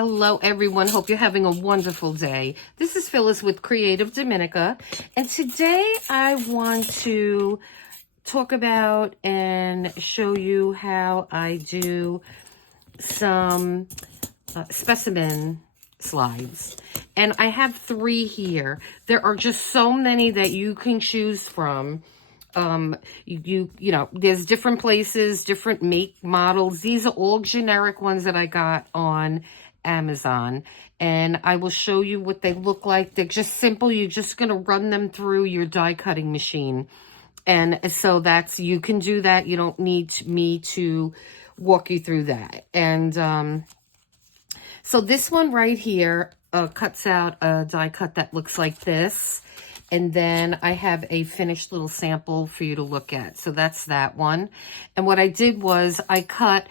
Hello everyone, hope you're having a wonderful day. This is Phyllis with CreativeDomenica, and today I want to talk about and show you how I do some specimen slides. And I have 3 here. There are just so many that you can choose from. You know, there's different places, different make models. These are all generic ones that I got on Amazon, and I will show you what they look like. They're just simple. You're just going to run them through your die cutting machine. And so that's, you can do that. You don't need me to walk you through that. And so this one right here cuts out a die cut that looks like this. And then I have a finished little sample for you to look at. So that's that one. And what I did was I cut,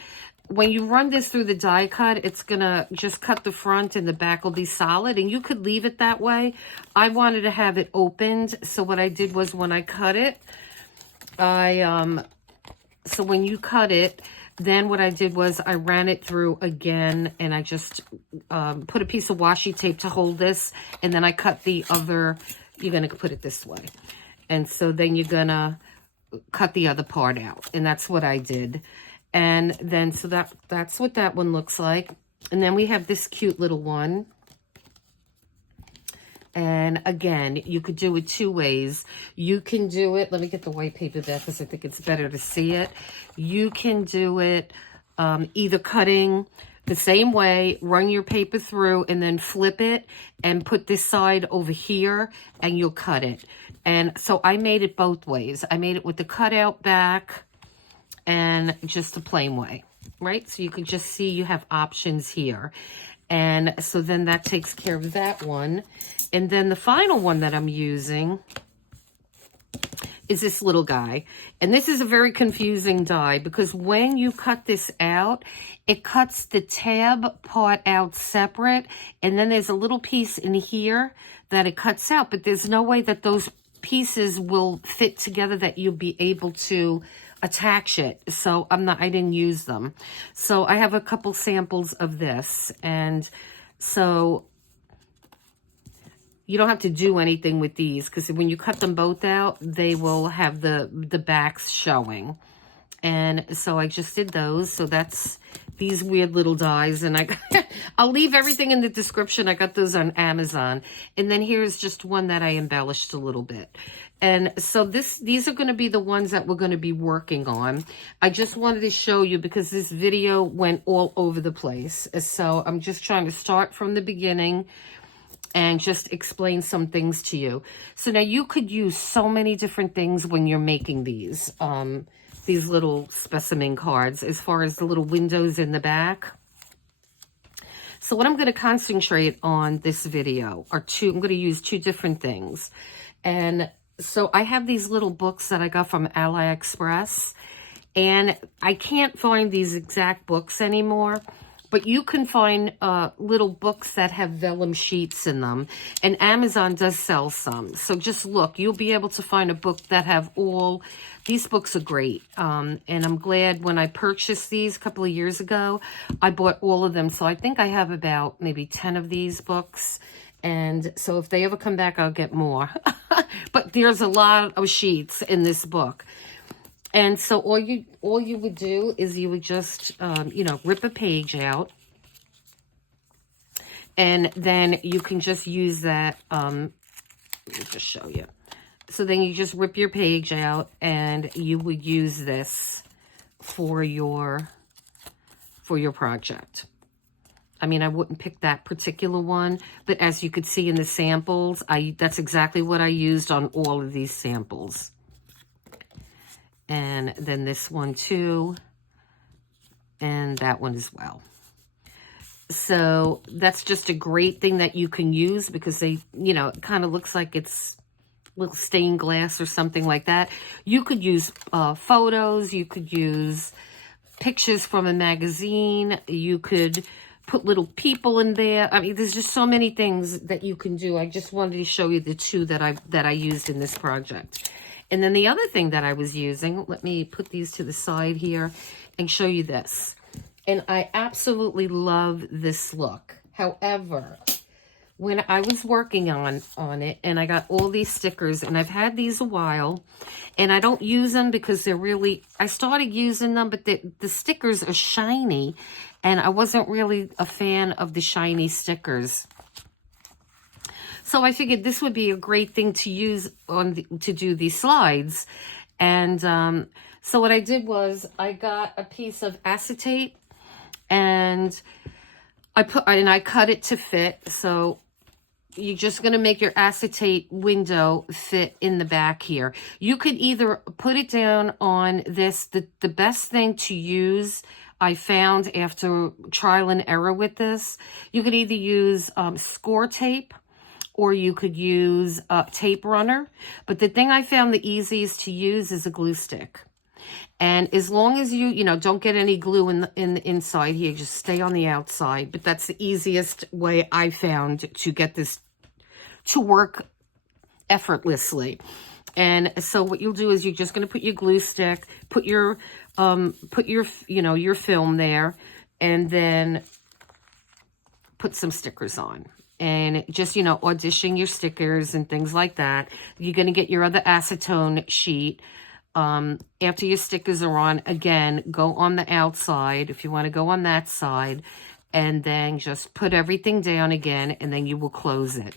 when you run this through the die cut, it's going to just cut the front and the back will be solid. And you could leave it that way. I wanted to have it opened. So what I did was when I cut it, so when you cut it, then what I did was I ran it through again, and I just put a piece of washi tape to hold this. And then I cut the other, you're going to put it this way. And so then you're going to cut the other part out. And that's what I did. And then, so that's what that one looks like. And then we have this cute little one. And again, you could do it 2 ways. You can do it, let me get the white paper back because I think it's better to see it. You can do it either cutting the same way, run your paper through and then flip it and put this side over here and you'll cut it. And so I made it both ways. I made it with the cutout back and just the plain way, right? So you can just see you have options here. And so then that takes care of that one. And then the final one that I'm using is this little guy. And this is a very confusing die because when you cut this out, it cuts the tab part out separate. And then there's a little piece in here that it cuts out, but there's no way that those pieces will fit together that you'll be able to attach it. So I didn't use them. So I have a couple samples of this. And so you don't have to do anything with these because when you cut them both out, they will have the backs showing. And so I just did those. So that's these weird little dies. And I'll leave everything in the description. I got those on Amazon. And then here's just one that I embellished a little bit. And so these are going to be the ones that we're going to be working on. I just wanted to show you because this video went all over the place. So I'm just trying to start from the beginning and just explain some things to you. So now you could use so many different things when you're making these little specimen cards as far as the little windows in the back. So what I'm going to concentrate on this video are I'm going to use 2 different things. And so I have these little books that I got from AliExpress, and I can't find these exact books anymore, but you can find little books that have vellum sheets in them, and Amazon does sell some. So just look, you'll be able to find a book that have all, these books are great. And I'm glad when I purchased these a couple of years ago, I bought all of them. So I think I have about maybe 10 of these books. And so if they ever come back, I'll get more. But there's a lot of sheets in this book. And so all you would do is you would just, you know, rip a page out. And then you can just use that, let me just show you. So then you just rip your page out and you would use this for your project. I mean, I wouldn't pick that particular one, but as you could see in the samples, that's exactly what I used on all of these samples. And then this one too, and that one as well. So that's just a great thing that you can use because they, you know, it kind of looks like it's little stained glass or something like that. You could use photos, you could use pictures from a magazine, you could put little people in there. I mean, there's just so many things that you can do. I just wanted to show you the 2 that I used in this project. And then the other thing that I was using, let me put these to the side here and show you this. And I absolutely love this look. However, when I was working on it, and I got all these stickers, and I've had these a while, and I don't use them because they're really, I started using them, but the stickers are shiny, and I wasn't really a fan of the shiny stickers. So I figured this would be a great thing to use to do these slides. And so what I did was I got a piece of acetate, and I cut it to fit. So you're just going to make your acetate window fit in the back here. You could either put it down on this. The best thing to use, I found after trial and error with this, you could either use score tape, or you could use tape runner. But the thing I found the easiest to use is a glue stick. And as long as you don't get any glue in the inside here, just stay on the outside. But that's the easiest way I found to get this to work effortlessly. And so what you'll do is you're just going to put your glue stick, put your your film there, and then put some stickers on. And just, audition your stickers and things like that. You're going to get your other acetone sheet. After your stickers are on, again, go on the outside if you want to go on that side. And then just put everything down again, and then you will close it.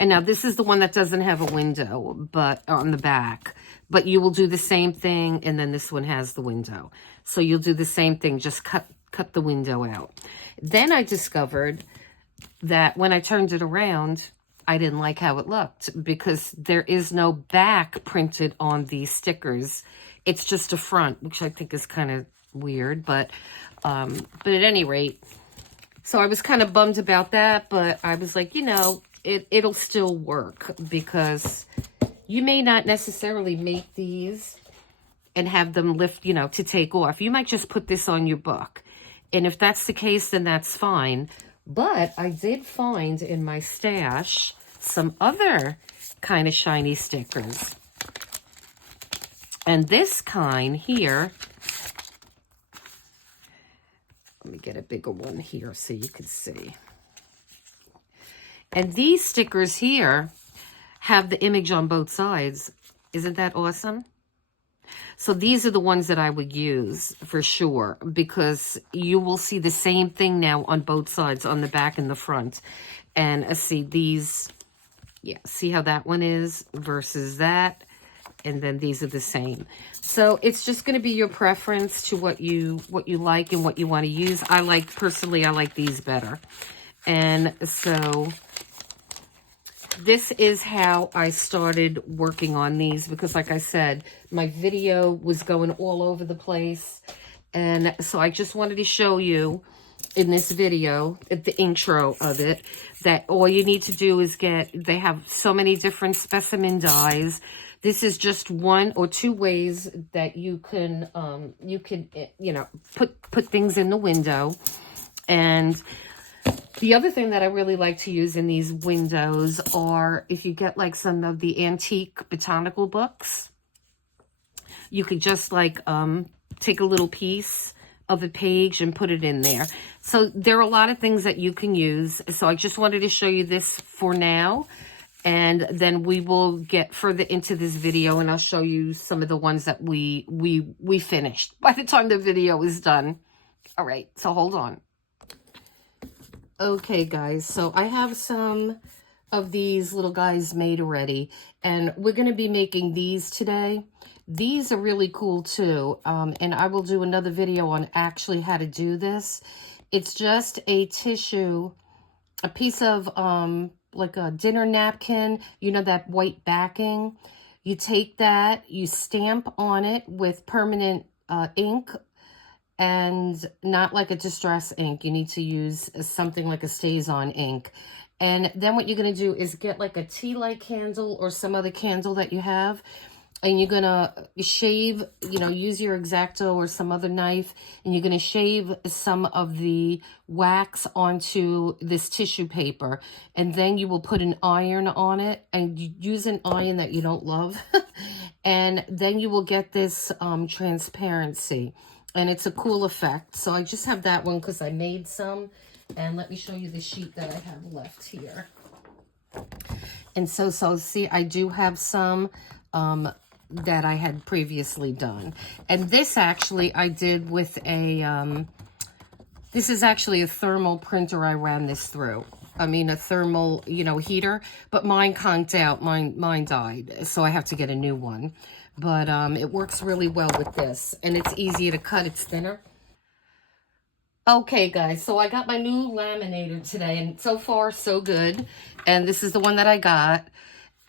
And now this is the one that doesn't have a window, but on the back. But you will do the same thing, and then this one has the window. So you'll do the same thing, just cut the window out. Then I discovered that when I turned it around, I didn't like how it looked because there is no back printed on these stickers. It's just a front, which I think is kind of weird, but at any rate, so I was kind of bummed about that, but I was like, it'll still work because you may not necessarily make these and have them lift, to take off. You might just put this on your book. And if that's the case, then that's fine. But I did find in my stash some other kind of shiny stickers. And this kind here, let me get a bigger one here so you can see. And these stickers here have the image on both sides. Isn't that awesome? So these are the ones that I would use for sure, because you will see the same thing now on both sides, on the back and the front. And see these, see how that one is versus that. And then these are the same. So it's just going to be your preference to what you like and what you want to use. Personally, I like these better. And so this is how I started working on these, because like I said, my video was going all over the place. And so I just wanted to show you in this video, the intro of it, that all you need to do is they have so many different specimen dies. This is just one or two ways that you can put things in the window. And the other thing that I really like to use in these windows are if you get like some of the antique botanical books, you could just like take a little piece of a page and put it in there. So there are a lot of things that you can use. So I just wanted to show you this for now. And then we will get further into this video and I'll show you some of the ones that we finished by the time the video is done. All right, so hold on. Okay, guys, so I have some of these little guys made already, and we're going to be making these today. These are really cool, too, and I will do another video on actually how to do this. It's just a tissue, a piece of, like a dinner napkin, that white backing. You take that, you stamp on it with permanent ink, and not like a distress ink. You need to use something like a Stays-On ink. And then what you're going to do is get like a tea light candle or some other candle that you have. And you're going to shave, use your X-Acto or some other knife. And you're going to shave some of the wax onto this tissue paper. And then you will put an iron on it. And you use an iron that you don't love. And then you will get this transparency. And it's a cool effect. So I just have that one because I made some. And let me show you the sheet that I have left here. And so see, I do have some that I had previously done. And this actually I did with a, this is actually a thermal printer I ran this through. I mean, a thermal, you know, heater. But mine conked out. Mine died. So I have to get a new one. But it works really well with this. And it's easier to cut. It's thinner. Okay, guys. So I got my new laminator today. And so far, so good. And this is the one that I got.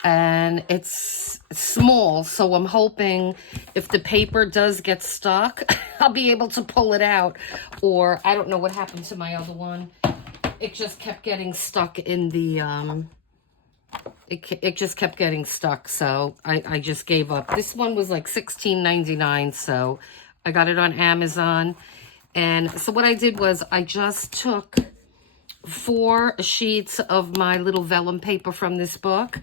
And it's small. So I'm hoping if the paper does get stuck, I'll be able to pull it out. Or I don't know what happened to my other one. It just kept getting stuck in the... It just kept getting stuck, so I just gave up. This one was like $16.99, so I got it on Amazon. And so what I did was I just took 4 sheets of my little vellum paper from this book.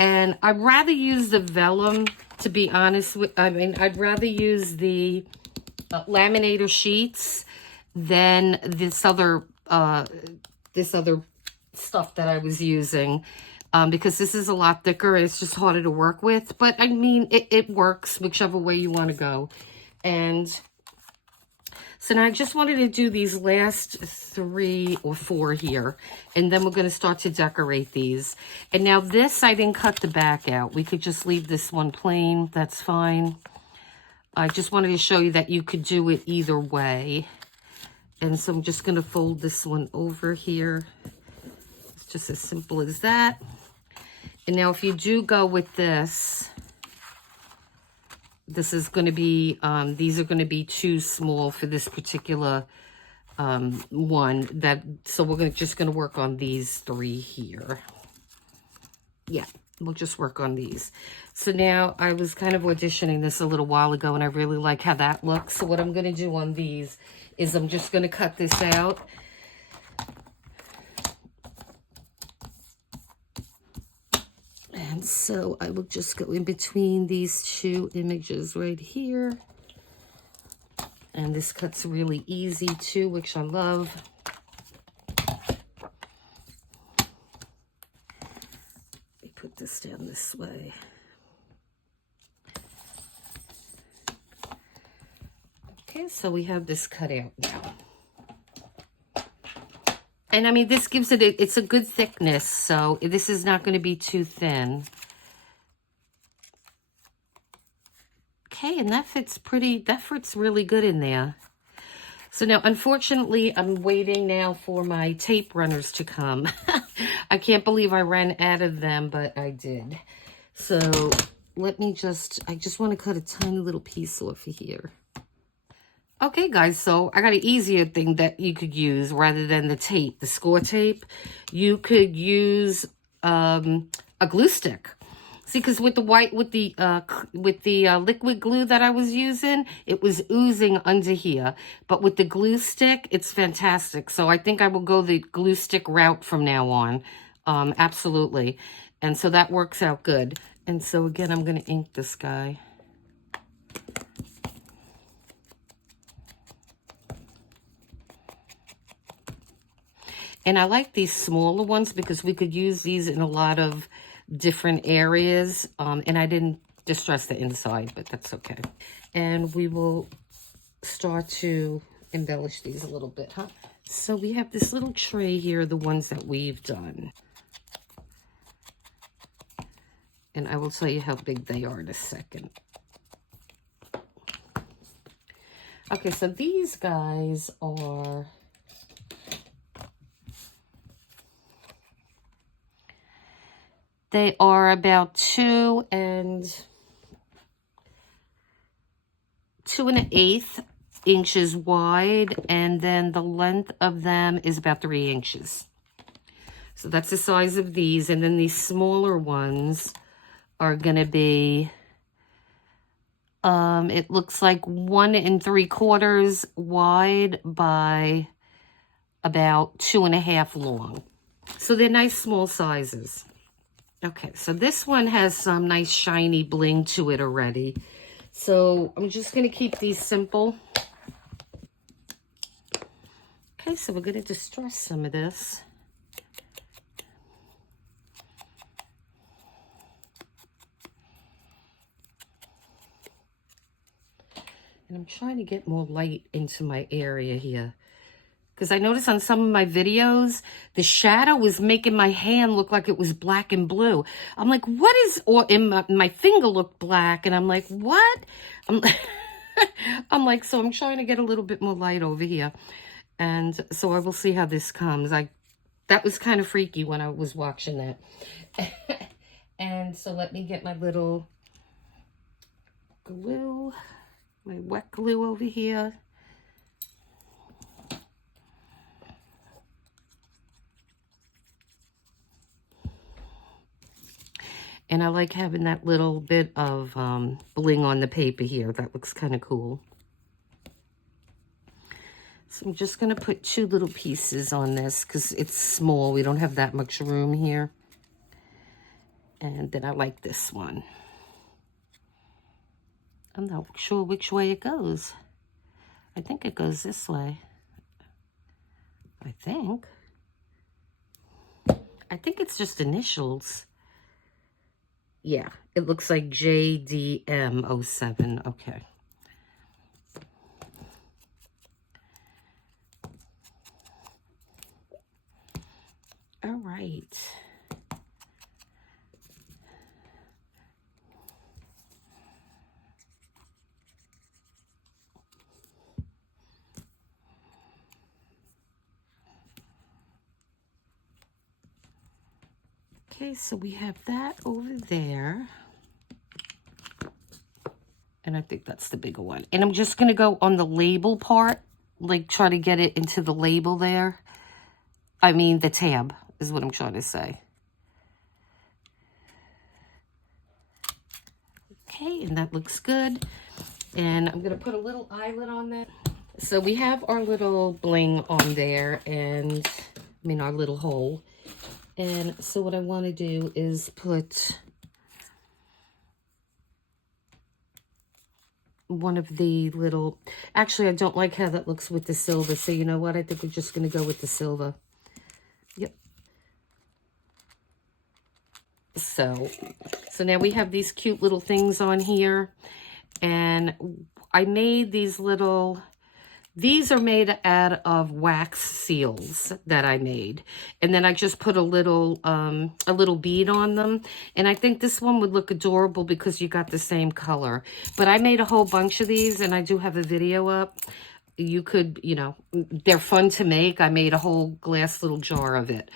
And I'd rather use the vellum, to be honest with, I mean, I'd rather use the laminator sheets than this other stuff that I was using. Because this is a lot thicker. It's just harder to work with. But, I mean, it works whichever way you want to go. And so now I just wanted to do these last 3 or 4 here. And then we're going to start to decorate these. And now this, I didn't cut the back out. We could just leave this one plain. That's fine. I just wanted to show you that you could do it either way. And so I'm just going to fold this one over here. It's just as simple as that. And now if you do go with this, this is going to be, these are going to be too small for this particular one. So we're just going to work on these 3 here. Yeah, we'll just work on these. So now I was kind of auditioning this a little while ago and I really like how that looks. So what I'm going to do on these is I'm just going to cut this out. And so I will just go in between these 2 images right here. And this cuts really easy too, which I love. Let me put this down this way. Okay, so we have this cut out now. And I mean, this gives it, it's a good thickness, so this is not going to be too thin. Okay, and that fits really good in there. So now, unfortunately, I'm waiting now for my tape runners to come. I can't believe I ran out of them, but I did. So let me I just want to cut a tiny little piece off of here. Okay, guys, so I got an easier thing that you could use rather than the tape, the score tape. You could use a glue stick. See, because with the liquid glue that I was using, it was oozing under here. But with the glue stick, it's fantastic. So I think I will go the glue stick route from now on. Absolutely. And so that works out good. And so again, I'm going to ink this guy. And I like these smaller ones because we could use these in a lot of different areas. And I didn't distress the inside, but that's okay. And we will start to embellish these a little bit, huh? So we have this little tray here, the ones that we've done. And I will tell you how big they are in a second. Okay, so these guys are... They are about 2 1/8 inches wide, and then the length of them is about 3 inches. So that's the size of these, and then these smaller ones are going to be, it looks like 1 3/4 wide by about 2.5 long. So they're nice small sizes. Okay, so this one has some nice shiny bling to it already. So I'm just going to keep these simple. Okay, so we're going to distress some of this. And I'm trying to get more light into my area here. Because I noticed on some of my videos, the shadow was making my hand look like it was black and blue. I'm like, what is, or in my finger looked black. And I'm like, what? I'm like, so I'm trying to get a little bit more light over here. And so I will see how this comes. That was kind of freaky when I was watching that. And so let me get my little glue, my wet glue over here. And I like having that little bit of bling on the paper here. That looks kind of cool. So I'm just going to put 2 little pieces on this because it's small. We don't have that much room here. And then I like this one. I'm not sure which way it goes. I think it goes this way. I think it's just initials. Yeah, it looks like JDM07. Okay. All right. Okay, so we have that over there. And I think that's the bigger one. And I'm just going to go on the label part, like try to get it into the label there. I mean, the tab is what I'm trying to say. Okay, and that looks good. And I'm going to put a little eyelet on that. So we have our little bling on there, and I mean our little hole. And so what I want to do is put one of the little, actually I don't like how that looks with the silver, so you know what, I think we're just going to go with the silver. Yep. So now we have these cute little things on here, and I made these little, these are made out of wax seals that I made. And then I just put a little bead on them. And I think this one would look adorable because you got the same color. But I made a whole bunch of these, and I do have a video up. You could, you know, they're fun to make. I made a whole glass little jar of it.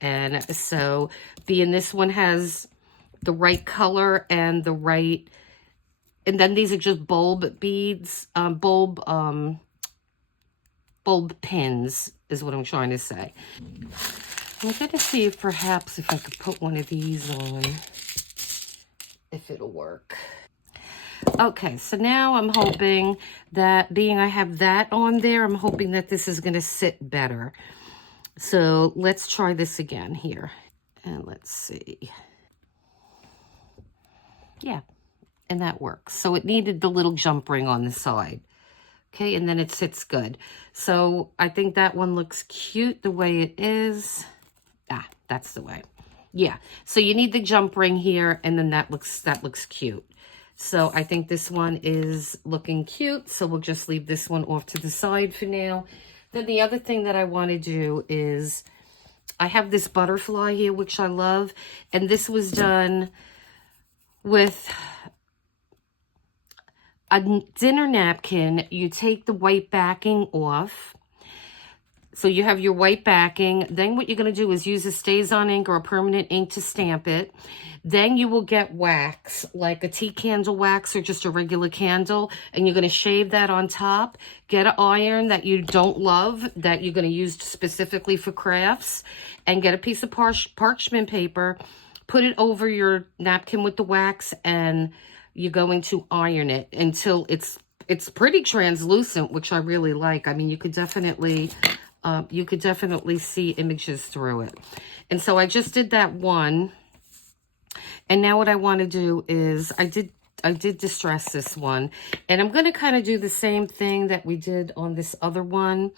And so being this one has the right color and the right, and then these are just bulb beads, bulb pins is what I'm trying to say. I'm going to see if perhaps if I could put one of these on, if it'll work. Okay, so now I'm hoping that being I have that on there, I'm hoping that this is going to sit better. So let's try this again here. And let's see. Yeah, and that works. So it needed the little jump ring on the side. Okay, and then it sits good. So I think that one looks cute the way it is. Ah, that's the way. Yeah, so you need the jump ring here, and then that looks cute. So I think this one is looking cute, so we'll just leave this one off to the side for now. Then the other thing that I want to do is, I have this butterfly here, which I love, and this was done with a dinner napkin. You take the white backing off. So you have your white backing. Then what you're going to do is use a StazOn ink or a permanent ink to stamp it. Then you will get wax, like a tea candle wax or just a regular candle, and you're going to shave that on top. Get an iron that you don't love, that you're going to use specifically for crafts, and get a piece of parchment paper. Put it over your napkin with the wax, and you're going to iron it until it's pretty translucent, which I really like. I mean, you could definitely see images through it. And so I just did that one. And now what I want to do is I did distress this one, and I'm going to kind of do the same thing that we did on this other one.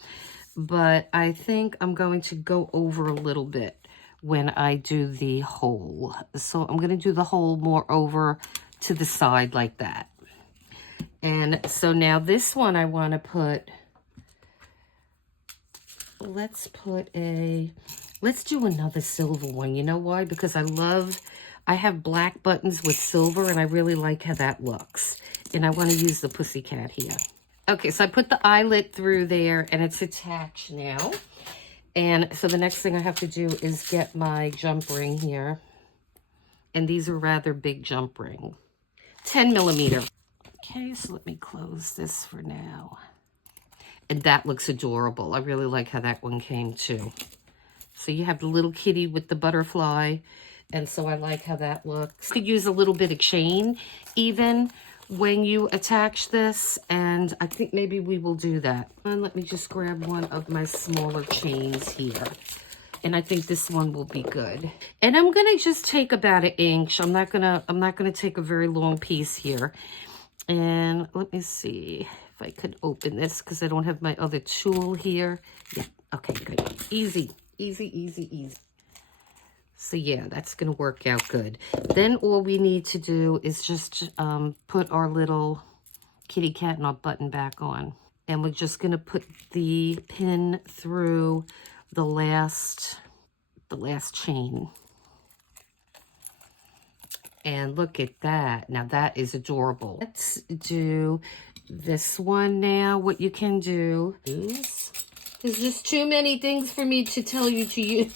but I think I'm going to go over a little bit when I do the hole. So I'm going to do the hole more over to the side like that. And so now this one I want to put, let's do another silver one. You know why? Because I have black buttons with silver, and I really like how that looks. And I want to use the pussycat here. Okay, so I put the eyelet through there, and it's attached now. And so the next thing I have to do is get my jump ring here. And these are rather big jump ring. 10 millimeter. Okay, so let me close this for now. And that looks adorable. I really like how that one came too. So you have the little kitty with the butterfly. And so I like how that looks. You could use a little bit of chain even when you attach this. And I think maybe we will do that. And let me just grab one of my smaller chains here. And I think this one will be good. And I'm gonna just take about 1 inch. I'm not gonna take a very long piece here. And let me see if I could open this because I don't have my other tool here. Yeah, okay, good. Easy, easy, easy, easy. So yeah, that's gonna work out good. Then all we need to do is just put our little kitty cat and our button back on. And we're just gonna put the pin through the last chain. And look at that. Now that is adorable. Let's do this one now. What you can do is, there's just too many things for me to tell you to use.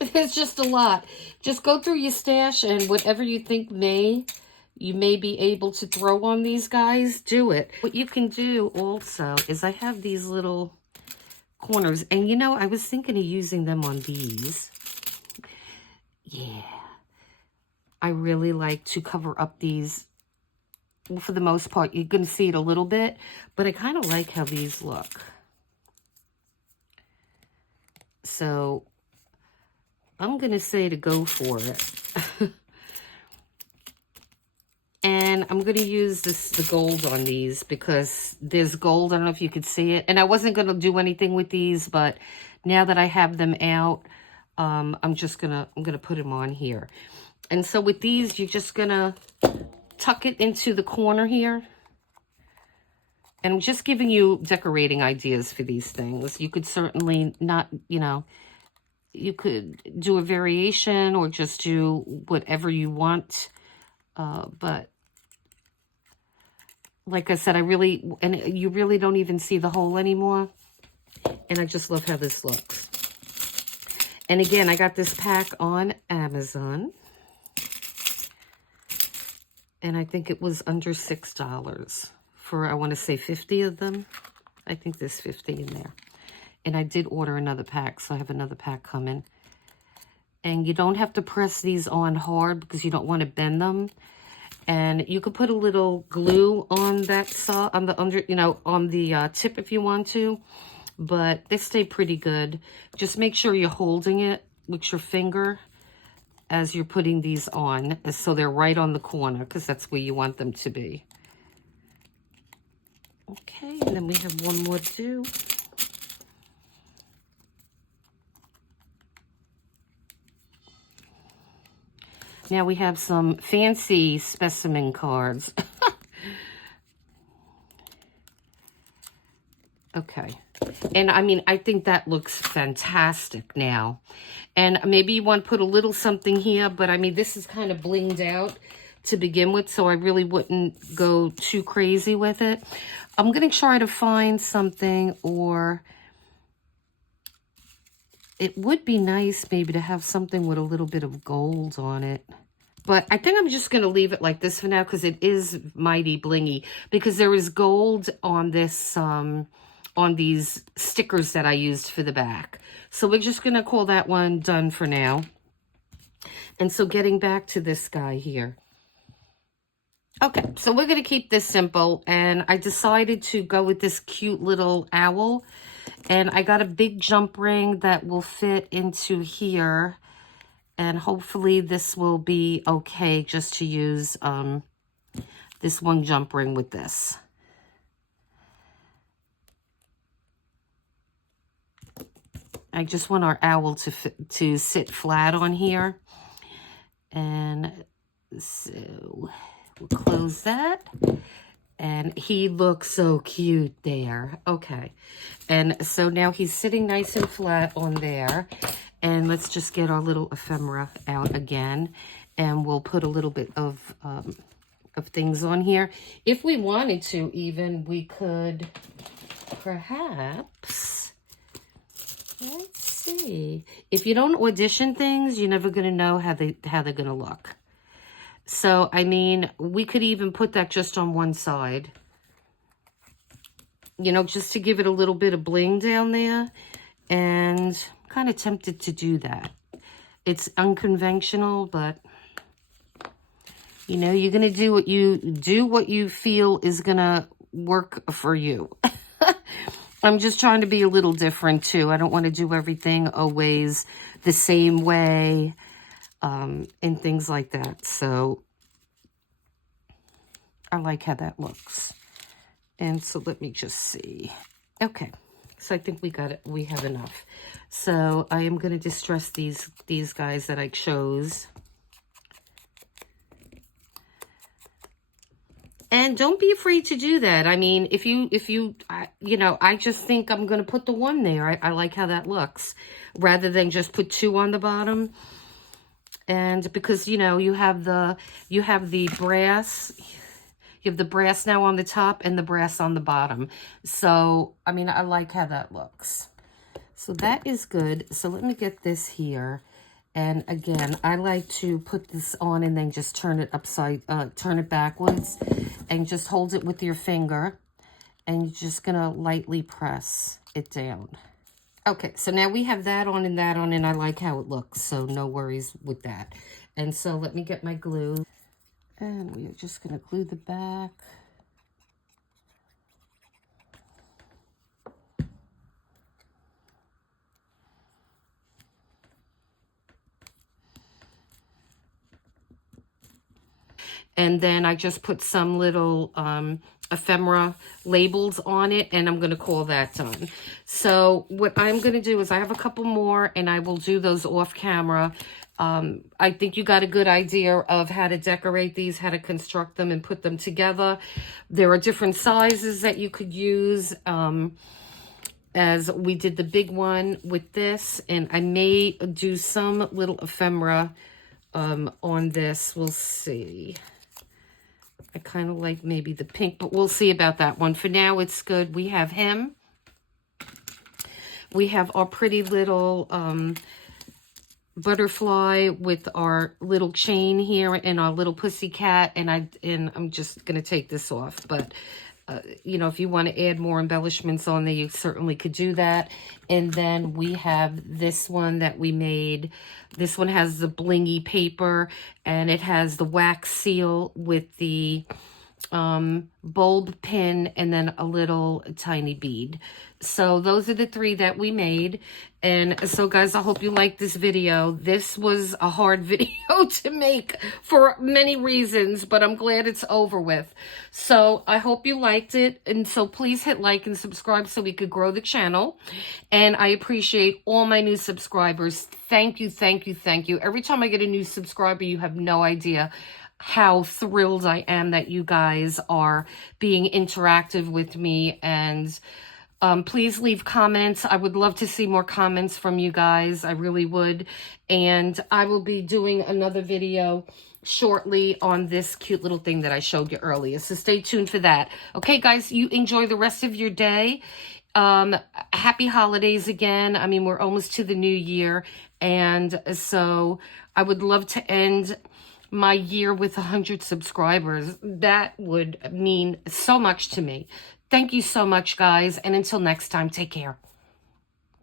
It's just a lot. Just go through your stash and whatever you think you may be able to throw on these guys, do it. What you can do also is I have these little corners, and you know, I was thinking of using them on these. Yeah. I really like to cover up these. For the most part, you're going to see it a little bit, but I kind of like how these look. So I'm going to say to go for it. And I'm going to use the gold on these because there's gold. I don't know if you could see it. And I wasn't going to do anything with these, but now that I have them out, I'm going to put them on here. And so with these, you're just going to tuck it into the corner here. And I'm just giving you decorating ideas for these things. You could certainly not, you could do a variation or just do whatever you want. But like I said, you really don't even see the hole anymore. And I just love how this looks. And again, I got this pack on Amazon. And I think it was under $6 for, I want to say 50 of them. I think there's 50 in there. And I did order another pack, so I have another pack coming. And you don't have to press these on hard because you don't want to bend them. And you could put a little glue on that saw, on the on the tip if you want to. But they stay pretty good. Just make sure you're holding it with your finger as you're putting these on, so they're right on the corner, because that's where you want them to be. Okay, and then we have one more to do. Now we have some fancy specimen cards. Okay. And I mean, I think that looks fantastic now. And maybe you want to put a little something here, but I mean, this is kind of blinged out to begin with, so I really wouldn't go too crazy with it. I'm going to try to find something, or it would be nice maybe to have something with a little bit of gold on it. But I think I'm just going to leave it like this for now because it is mighty blingy, because there is gold on this, on these stickers that I used for the back. So we're just going to call that one done for now. And so getting back to this guy here. Okay, so we're going to keep this simple. And I decided to go with this cute little owl. And I got a big jump ring that will fit into here. And hopefully this will be okay just to use this one jump ring with this. I just want our owl to sit flat on here. And so we'll close that. And he looks so cute there. Okay. And so now he's sitting nice and flat on there. And let's just get our little ephemera out again. And we'll put a little bit of things on here. If we wanted to even, we could perhaps, let's see. If you don't audition things, you're never going to know how they're going to look. So, I mean, we could even put that just on one side. You know, just to give it a little bit of bling down there. And I'm kind of tempted to do that. It's unconventional, but, you know, you're going to do what you feel is going to work for you. I'm just trying to be a little different, too. I don't want to do everything always the same way. And things like that. So I like how that looks. And so let me just see. Okay. So I think we got it. We have enough. So I am going to distress these guys that I chose. And don't be afraid to do that. I mean, if you know, I just think I'm going to put the one there. I like how that looks rather than just put two on the bottom. And because, you know, you have the brass, you have the brass now on the top and the brass on the bottom. So, I mean, I like how that looks. So that is good. So let me get this here. And again, I like to put this on and then just turn it backwards and just hold it with your finger. And you're just going to lightly press it down. Okay, so now we have that on, and I like how it looks, so no worries with that. And so let me get my glue, and we are just going to glue the back. And then I just put some little ephemera labels on it, and I'm going to call that done. So what I'm going to do is I have a couple more, and I will do those off camera. I think you got a good idea of how to decorate these, how to construct them and put them together. There are different sizes that you could use, as we did the big one with this, and I may do some little ephemera on this. We'll see. I kind of like maybe the pink, but we'll see about that one. For now, it's good. We have him. We have our pretty little butterfly with our little chain here and our little pussycat. And I'm just going to take this off. But, you know, if you want to add more embellishments on there, you certainly could do that. And then we have this one that we made. This one has the blingy paper, and it has the wax seal with the bulb pin and then a little tiny bead. So those are the three that we made. And so guys, I hope you liked this video. This was a hard video to make for many reasons, but I'm glad it's over with. So I hope you liked it. And so please hit like and subscribe so we could grow the channel. And I appreciate all my new subscribers. Thank you, thank you, thank you. Every time I get a new subscriber, you have no idea how thrilled I am that you guys are being interactive with me. And please leave comments. I would love to see more comments from you guys. I really would. And I will be doing another video shortly on this cute little thing that I showed you earlier. So stay tuned for that. Okay, guys, you enjoy the rest of your day. Happy holidays again. I mean, we're almost to the new year. And so I would love to end my year with 100 subscribers. That would mean so much to me. Thank you so much, guys. And until next time, take care.